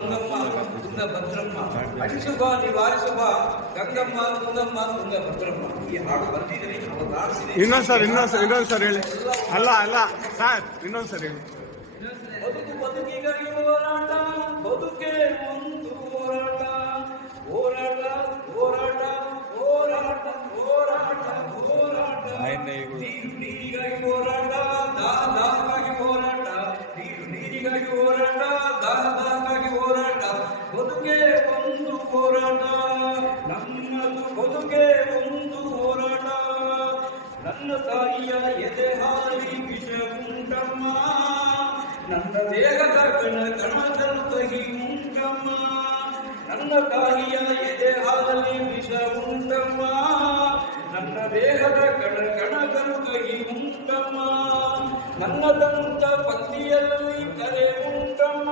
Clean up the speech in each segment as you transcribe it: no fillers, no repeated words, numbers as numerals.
ತುಂಗಭದ್ರಮ್ಮ ಅಡಿಸುಬ ನಿವಾರಿಸುಬ ಗಂಗಮ್ಮ ತುಂಗಮ್ಮ ತುಂಗಭದ್ರಮ್ಮ ಈ ಹಾಡು ಬಂದಿದ್ದೀನಿ ಇನ್ನೊಂದು ಸರ್ ಹೇಳಿ. ಅಲ್ಲ ಸರ್ ಇನ್ನೊಂದು ಸರ್ ಹೇಳಿ. ಬದುಕಿಗಾಗಿ ಹೋರಾಟ ಬದುಕೆ ಒಂದು ಹೋರಾಟ ಹೋರಾಟ ಹೋರಾಟ ಹೋರಾಟ ಹೋರಾಟ ಹೋರಾಟ ನೀರಿಗಾಗಿ ಹೋರಾಟ ದಾಹಕ್ಕಾಗಿ ಹೋರಾಟ ನೀರಿಗಾಗಿ ಹೋರಾಟ ದಾಹಕ್ಕಾಗಿ ಹೋರಾಟ ಬದುಕೆ ಒಂದು ಹೋರಾಟ ನಮ್ಮದು ಬದುಕೆ ಒಂದು ಹೋರಾಟ ನನ್ನ ತಾಯಿಯ ಎದೆ ಹಾರಿ ವಿಷ ಉಂಟಮ್ಮ ನನ್ನ ದೇಹದ ಕಣದನ್ನು ಕಹಿ ಉಂಟಮ್ಮ ನನ್ನ ತಾಯಿಯ ಎದೆ ಹಾಲಿ ವಿಷ ಉಂಟಮ್ಮ ನನ್ನ ದೇಹದ ಕಣದನ್ನು ಕಹಿ ಉಂಟಮ್ಮ ನನ್ನ ದಂತ ಪಂಕ್ತಿಯಲ್ಲಿ ಕರೆ ಉಂಟಮ್ಮ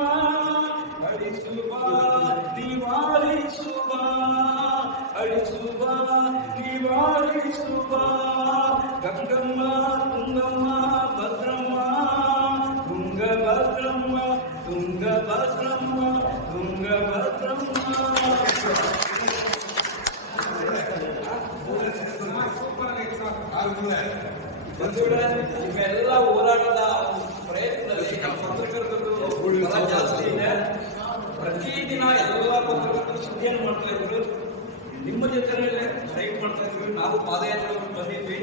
ಅಳಿಸುವ ನಿವಾರಿಸುವ ಅಳಿಸುವ ನಿವಾರಿಸುವ ಗಂಗಮ್ಮ ತುಂಗಮ್ಮ ಭದ್ರಮ್ಮ ತುಂಗಭದ್ರಮ್ಮ ತುಂಗಭದ್ರಮ್ಮ ತುಂಗಭದ್ರಮ್ಮ. ನಿಮ್ಮೆಲ್ಲ ಹೋರಾಟದ ಪ್ರಯತ್ನದಲ್ಲಿ ನಮ್ಮ ಪತ್ರಕರ್ತರು ಜಾಸ್ತಿ ಇದೆ. ಪ್ರತಿದಿನ ಎಲ್ಲ ಪತ್ರಕರ್ತರು ಸುದ್ದಿಯನ್ನು ಮಾಡ್ತಾ ಇದ್ರು. ನಿಮ್ಮ ಜೊತೆಯಲ್ಲೇ ಸ್ಟ್ರೈಕ್ ಮಾಡ್ತಾ ಇದ್ವಿ. ನಾವು ಪಾದಯಾತ್ರೆ ಬಂದಿದ್ವಿ.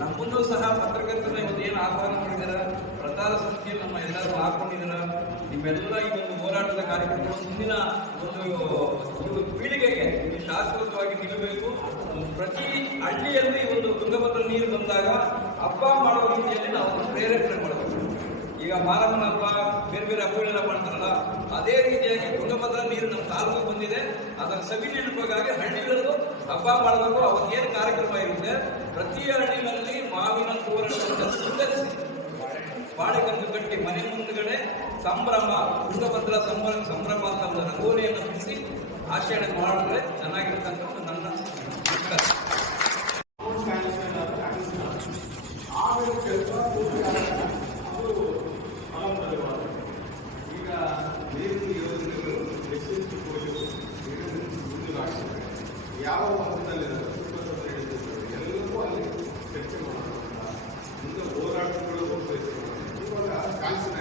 ನಮ್ಮನ್ನು ಸಹ ಪತ್ರಕರ್ತರನ್ನ ಇವತ್ತು ಏನು ಆಹ್ವಾನ ಮಾಡಿದಾರ ಪ್ರಚಾರ ಸಂಸ್ಥೆಯಲ್ಲಿ ನಮ್ಮ ಎಲ್ಲರೂ ಹಾಕೊಂಡಿದಾರ. ನಿಮ್ಮೆಲ್ಲ ಈ ಒಂದು ಹೋರಾಟದ ಕಾರ್ಯಕ್ರಮಗಳು ಮುಂದಿನ ಒಂದು ಪೀಳಿಗೆಗೆ ಇದು ಶಾಶ್ವತವಾಗಿ ನಿಲ್ಲಬೇಕು. ಪ್ರತಿ ಹಳ್ಳಿಯಲ್ಲಿ ಒಂದು ತುಂಗಭದ್ರಾ ನೀರು ಬಂದಾಗ ಹಬ್ಬ ಮಾಡುವ ರೀತಿಯಲ್ಲಿ ನಾವು ಪ್ರೇರೇಪಣೆ ಮಾಡಬೇಕು. ಈಗ ಮಾರಮ್ಮನ ಹಬ್ಬ ಬೇರೆ ಬೇರೆ ಹಬ್ಬಗಳೆಲ್ಲ ಮಾಡ್ತಾರಲ್ಲ, ಅದೇ ರೀತಿಯಾಗಿ ತುಂಗಭದ್ರಾ ನೀರು ನಮ್ಮ ತಾಲೂಕು ಬಂದಿದೆ. ಅದರ ಸವಿ ನೆನಪಿಗಾಗಿ ಹಳ್ಳಿಗಳಲ್ಲೂ ಹಬ್ಬ ಮಾಡಬೇಕು. ಅವತ್ತೇನು ಕಾರ್ಯಕ್ರಮ ಇರುತ್ತೆ, ಪ್ರತಿ ಹಳ್ಳಿನಲ್ಲಿ ಮಾವಿನ ತೋರಣವನ್ನು ಸಿಂಗರಿಸಿ ಬಾಳೆಕಂದು ಕಟ್ಟಿ ಮನೆ ಮುಂದುಗಡೆ ಸಂಭ್ರಮ ತುಂಗಭದ್ರಾ ಸಂಭ್ರಮ ಅಂತ ಒಂದು ರಂಗೋಲಿಯನ್ನು ಬಿಡಿಸಿ ಆಚರಣೆ ಮಾಡಿದ್ರೆ ಚೆನ್ನಾಗಿರ್ತಕ್ಕಂಥ ನನ್ನ ಈಗ ನೀರಿನ ಯೋಜನೆಗಳು ಎಷ್ಟು ಮುಂದುವರಿಸಿದೆ, ಯಾವ ಹಂತದಲ್ಲಿದೆ ಎಲ್ಲವೂ ಅಲ್ಲಿ ಚರ್ಚೆ ಮಾಡೋಣ. ಮುಂದೆ ಹೋರಾಟಗಳು ಇವಾಗ ಶಾಸನ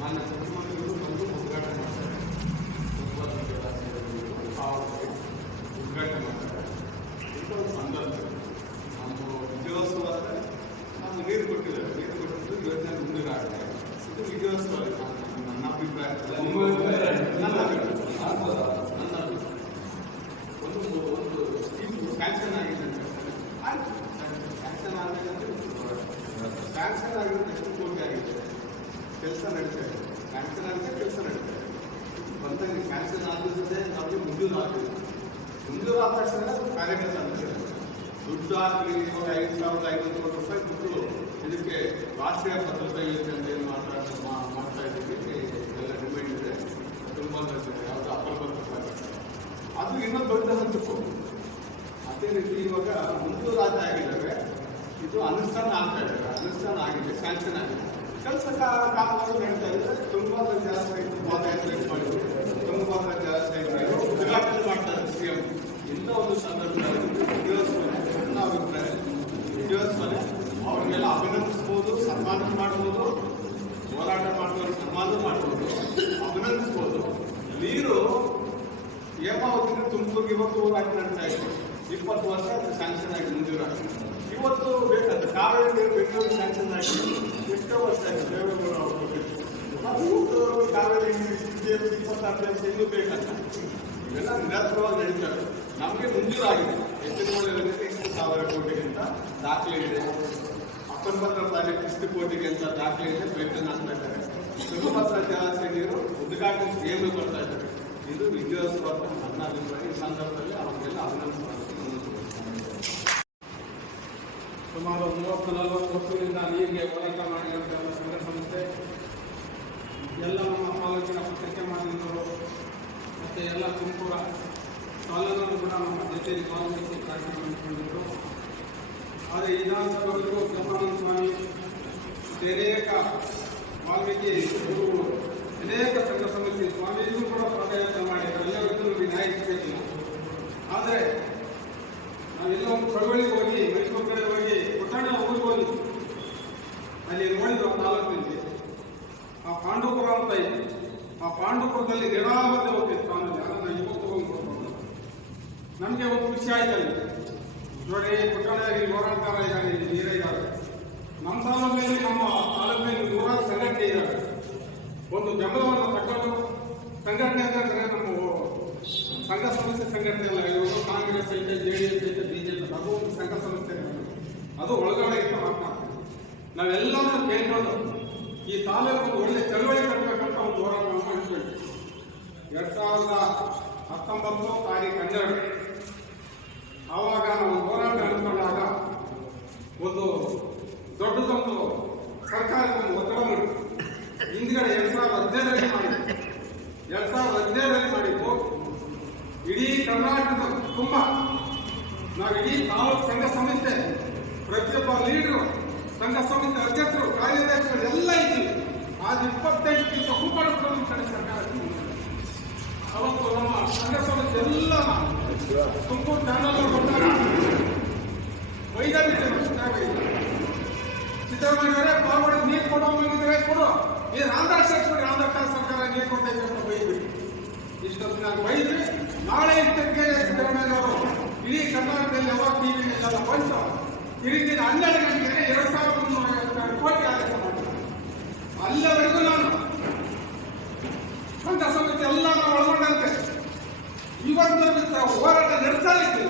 ಮಾನ್ಯ ಮುಖ್ಯಮಂತ್ರಿಗಳು ಬಂದು ಉದ್ಘಾಟನೆ ಮಾಡ್ತಾರೆ. ಉದ್ಘಾಟನೆ ಮಾಡ್ತಾರೆ. ಇಂಥ ಒಂದು ಸಂದರ್ಭ ನಮ್ಮ ವಿಜಯೋತ್ಸವ ನಾವು ನೀರು ಕೊಟ್ಟಿದ್ದೇವೆ. ನೀರು ಕೊಟ್ಟಿದ್ದು ಯೋಜನೆ ಮುಂದಿನ ಇದು ವಿಜಯೋತ್ಸವ. ನನ್ನ ಅಭಿಪ್ರಾಯ ಒಂದು ಸ್ಕೀಮ್ ಸ್ಯಾಂಕ್ಷನ್ ಆಗಿದೆ ಅಂತ ಆಯ್ತು. ಸ್ಯಾಂಕ್ಷನ್ ಆಗಿದೆ ಸ್ಯಾಂಕ್ಷನ್ ಆಗಿರೋದು ಎಷ್ಟು ಕೋಟಿ ಆಗಿದೆ, ಕೆಲಸ ನಡೀತಾ ಇದೆ. ಸ್ಯಾಂಕ್ಷನ್ ಆಗಿದೆ, ಕೆಲಸ ನಡೀತಾ ಇದೆ. ಬಂದಾಗ ಸ್ಯಾಂಕ್ಷನ್ ಆಗಿರ್ತದೆ, ನಮಗೆ ಮುಂಜೂರು ಆಗ್ತದೆ. ಮುಂಜೂರು ಆದ ತಕ್ಷಣ ಕಾರ್ಯಕರ್ತ ಅಂತ ದುಡ್ಡು ಹಾಕಿ ಇವಾಗ 5,500 ಕೋಟಿ ರೂಪಾಯಿ ಕೊಟ್ಟು ಇದಕ್ಕೆ ರಾಷ್ಟ್ರೀಯ ಭದ್ರತಾ ಯೋಜನೆ ಅಂತ ಏನು ಮಾಡ್ತಾ ಇದ್ದೀವಿ. ಎಲ್ಲ ಡಿಮ್ಯಾಂಡ್ ಇದೆ. ತುಂಬ ಯಾವುದು ಅಪರ ಭದ್ರತಾ ಅದು ಇನ್ನೊಂದು ದೊಡ್ಡ ಹಂತಕ್ಕೂ. ಅದೇ ರೀತಿ ಇವಾಗ ಮುಂದೂರು ಆಗಿದ್ದಾವೆ, ಇದು ಅನುಷ್ಠಾನ ಆಗ್ತಾ ಇದ್ದಾರೆ. ಅನುಷ್ಠಾನ ಆಗಿದೆ, ಸ್ಯಾಂಕ್ಷನ್ ಆಗಿದೆ, ಕೆಲಸ ಕಾಮಗಾರಿ ನಡೀತಾ ಇದೆ. ತುಂಗಭದ್ರಾ ಜಲಾಶಯ ಪಾದಯಾತ್ರೆ ಮಾಡಿದ್ರು. ತುಂಗಭದ್ರಾ ಜಲಾಶಯ ಉದ್ಘಾಟನೆ ಮಾಡ್ತಾರೆ ಸಿಎಂ. ಇಂಥ ಒಂದು ಸಂದರ್ಭದಲ್ಲಿ ನನ್ನ ಅಭಿಪ್ರಾಯ ವಿಜಯೋತ್ಸವನೇ. ಅವ್ರಿಗೆಲ್ಲ ಅಭಿನಂದಿಸ್ಬೋದು, ಸನ್ಮಾನ ಮಾಡ್ಬೋದು, ಹೋರಾಟ ಮಾಡುವವರು ಸನ್ಮಾನ ಮಾಡ್ಬೋದು, ಅಭಿನಂದಿಸ್ಬೋದು. ನೀರು ಹೇಮಾವತಿನ ತುಮಕೂರಿಗೆ ಇವತ್ತು ಹೋರಾಟ ನಡೀತಾ ಇದೆ. 20 ವರ್ಷ ಅದು ಸ್ಯಾಂಕ್ಷನ್ ಆಗಿ ಮುಂದಿರಾಗಿ ಇವತ್ತು ಬೇಕಾದ ಕಾವೇರಿ ನೀರು ಬೆಂಗಳೂರು ಸ್ಯಾಂಕ್ಷನ್ ಆಗಿ ಎಷ್ಟೋ ವರ್ಷ ಆಗಿದೆ. ದೇವೇಗೌಡ ಅವರು ಕಾವೇರಿ ನೀರು 26 ವರ್ಷ ಇನ್ನೂ ಬೇಕಂತ ಇವೆಲ್ಲ ನಿರಂತರವಾಗಿ ನಡೀತವೆ. ನಮಗೆ ಮುಂದಿರಾಗಿದೆ. ಎಷ್ಟು 1,000 ಕೋಟಿಗಿಂತ ದಾಖಲೆ ಇದೆ. ಅಪ್ಪನಭದ್ರಾ ಪ್ರಾಜೆಕ್ಟ್ ಇಷ್ಟು ಕೋಟಿಗೆ ಅಂತ ದಾಖಲೆ ಇದೆ. ಪ್ರಯತ್ನ ಆಗ್ತಾ ಇದ್ದಾರೆ. ತುಂಗಭದ್ರಾ ಜಲಾಶಯ ನೀರು ಉದ್ಘಾಟನೆ ಏನು ಬರ್ತಾ ಇದ್ದಾರೆ. ಇದು ವಿಜಯೋತ್ಸವ ನನ್ನ ಅಭಿಪ್ರಾಯ. ಈ ಸಂದರ್ಭದಲ್ಲಿ ಅವರಿಗೆಲ್ಲ ಅಭಿನಂದಿಸಬೇಕು. ಸುಮಾರು 30-40 ವರ್ಷಗಳಿಂದ ನೀರಿಗೆ ಹೋರಾಟ ಮಾಡಿರುವಂತಹ ಸಂಘ ಸಂಸ್ಥೆ ಎಲ್ಲ ನಮ್ಮ ತಾಲೂಕಿನ ಪತ್ರಿಕೆ ಮಾಧ್ಯಮಗಳು ಮತ್ತು ಎಲ್ಲ ತುಮಕೂರ ತಾಲೂಕನ್ನು ಕೂಡ ನಮ್ಮ ಜೊತೆಯಲ್ಲಿ ಭಾಗವಹಿಸಿ ಕಾರ್ಯಕ್ರಮ ಹಮ್ಮಿಕೊಂಡಿದ್ದರು. ಆದರೆ ವಿಧಾನಸಭೆಗಳಿಗೂ ಬ್ರಹ್ಮಾನಂದ ಸ್ವಾಮಿ ಅನೇಕ ವಾಲ್ಮೀಕಿ ಗುರುಗಳು ಅನೇಕ ಸಂಘ ಸಮಿತಿ ಸ್ವಾಮೀಜಿಗಳು ಕೂಡ ಅನಂತಪುರದಲ್ಲಿ ನಿರಾವಧಿ ಹೋಗ್ತಿತ್ತು ಅನ್ನೋದು ಅದನ್ನು ಇವತ್ತು ಹೋಗ್ಬೋದು. ನಮಗೆ ಒಂದು ಖುಷಿ ಆಯ್ತಲ್ಲಿ ನೋಡಿ, ಪುಟ್ಟಣಗಿ ಹೋರಾಟಗಾರ ಇದ್ದಾರೆ, ನೀರೇ ಇದ್ದಾರೆ. ನಮ್ಮ ತಾಲೂಕಿನಲ್ಲಿ ನಮ್ಮ ತಾಲೂಕಿನಲ್ಲಿ 100 ಸಂಘಟನೆ ಇದ್ದಾರೆ. ಒಂದು ಬೆಂಬಲವನ್ನು ತಗೊಂಡು ಸಂಘಟನೆ ಅಂದರೆ ನಮ್ಮ ಸಂಘ ಸಂಸ್ಥೆ ಸಂಘಟನೆ ಅಲ್ಲ, ಇವರು ಕಾಂಗ್ರೆಸ್ ಐತೆ, JDS ಐತೆ, BJP ಅದು ಒಂದು ಸಂಘ ಸಂಸ್ಥೆ, ಅದು ಒಳಗಡೆ ಇಟ್ಟು ಮಾತನಾಡ್ತೀವಿ. ನಾವೆಲ್ಲರೂ ಕೇಳ್ಕೊಂಡು ಈ ತಾಲೂಕು ಒಳ್ಳೆ ಚಳವಳಿ ಕಟ್ಟಬೇಕಂತ ಒಂದು ಹೋರಾಟವನ್ನು ಮಾಡಿಸ್ಬೇಕು. 2019 ತಾರೀಕು 12 ಆವಾಗ ನಾವು ಹೋರಾಟ ಅನ್ಕೊಂಡಾಗ ಒಂದು ದೊಡ್ಡದೊಂದು ಸರ್ಕಾರಕ್ಕೆ ಒಂದು ಒತ್ತಡ ಮಾಡಿ ಹಿಂದ್ಗಡೆ 2015 ಮಾಡಿದ್ದು. 2015 ಮಾಡಿದ್ದು ಇಡೀ ಕರ್ನಾಟಕದ ತುಂಬ ನಾವು ಇಡೀ ತಾಲೂಕು ಸಂಘ ಸಂಸ್ಥೆ ಪ್ರತಿಯೊಬ್ಬ ಲೀಡರು, ಸಂಘ ಸಮಿತಿ ಅಧ್ಯಕ್ಷರು, ಕಾರ್ಯಾಧ್ಯಕ್ಷರು ಎಲ್ಲ ಇದ್ದೀವಿ. ಆದ 25 ದಿವಸ ಹೂಪಾಡುತ್ತಲೂ ಕಡೆ ಸರ್ಕಾರ ಅವತ್ತು ನಮ್ಮ ಸಂಘ ಸಮಿತಿ ಎಲ್ಲ ತುಮಕೂರು ಚಾನಲ್ ಬಂದಾಗ ವೈದ್ಯರು ಸಿದ್ದರಾಮಯ್ಯವರೇ ಪಾಲ್ಗೊಳ್ಳಿ ನೀರು ಕೊಡೋಂಗಿದ್ರೆ ಕೊಡು, ಏನು ಆಂಧ್ರ ಕೊಡಿ, ಆಂಧ್ರ ಸರ್ಕಾರ ನೀರು ಕೊಡ್ತೈತೆ ಅಂತ ಬೈದ್ವಿ. ಇಷ್ಟೊತ್ತು ನಾನು ಬೈದ್ವಿ. ನಾಳೆ ಇಷ್ಟಕ್ಕೆ ಸಿದ್ದರಾಮಯ್ಯವರು ಇಡೀ ಕರ್ನಾಟಕದಲ್ಲಿ ಯಾವಾಗ ಟಿವಿನೆಲ್ಲ ಬಂದು ಇಡೀ ದಿನ 12 ಗಂಟೆಗೆ 2,356 ಕೋಟಿ ಆದೇಶ ಮಾಡಿದ್ರು. ಅಲ್ಲಿವರೆಗೂ ನಾನು ಸಂಘ ಸಮಿತಿ ಎಲ್ಲ ನಾವು ಒಳಗೊಂಡಂತೆ ಇವತ್ತು ಹೋರಾಟ ನಡೆಸಲಿಕ್ಕೆ